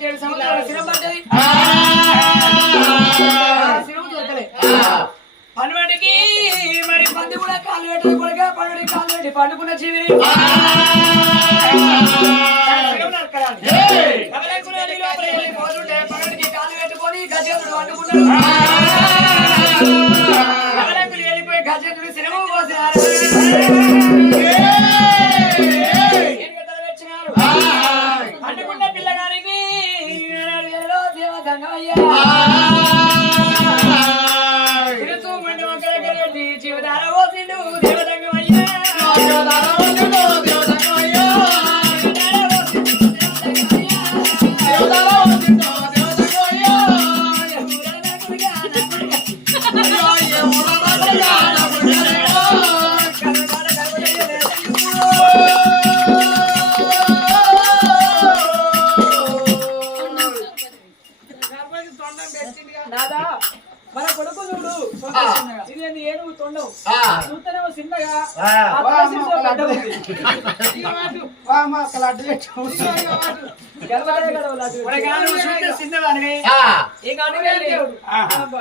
7 సంవత్సరాల శిరం పడ్డది శిరం దొరకలే పనుడికి మరి పంది కూడా కాలు పెట్టదు కొడుగా పనుడికి కాలు పెట్టి పండుకున్న జీవిని పనుడికి కాలు పెట్టుకొని గజేంద్రుడు వండుకున్నాడు వెళ్ళిపోయి గజేంద్రుడు శిరము పోసినారు పండుకున్న పిల్లగానికి దేవతంగయ్యా జీవధార పోసిండు దేవతంగమయ్యా దాదా మన కొడుకు చూడు ఇది ఏనుగు తొండవు చూస్తేనేమో చిన్నగా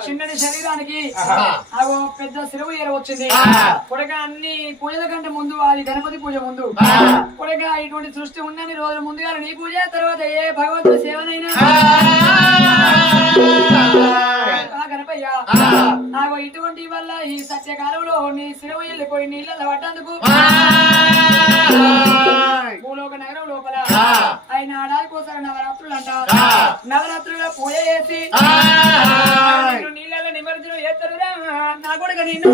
చిన్నది శరీరానికి పెద్ద శిరవు ఏర వచ్చింది కొడగా అన్ని పూజల కంటే ముందు అది గణపతి పూజ ముందు కొడగా ఇటువంటి సృష్టి ఉన్నన్ని రోజుల ముందుగా నీ పూజ తర్వాత ఏ భగవంతుడి సేవనైనా గణపయ్య నాకు ఇటువంటి వల్ల ఈ సత్యకాలంలో నీ శిరవు వెళ్ళిపోయి నీళ్ళలో పడ్డందుకు భూలోక నగరం లోపల ఆయన ఆడాది కోసం నవరాత్రులు అంట నవరాత్రుల్లో పూజ చేసి నీళ్ళలో నిమజ్జనం చేస్తారురా నా కొడుకు నిన్ను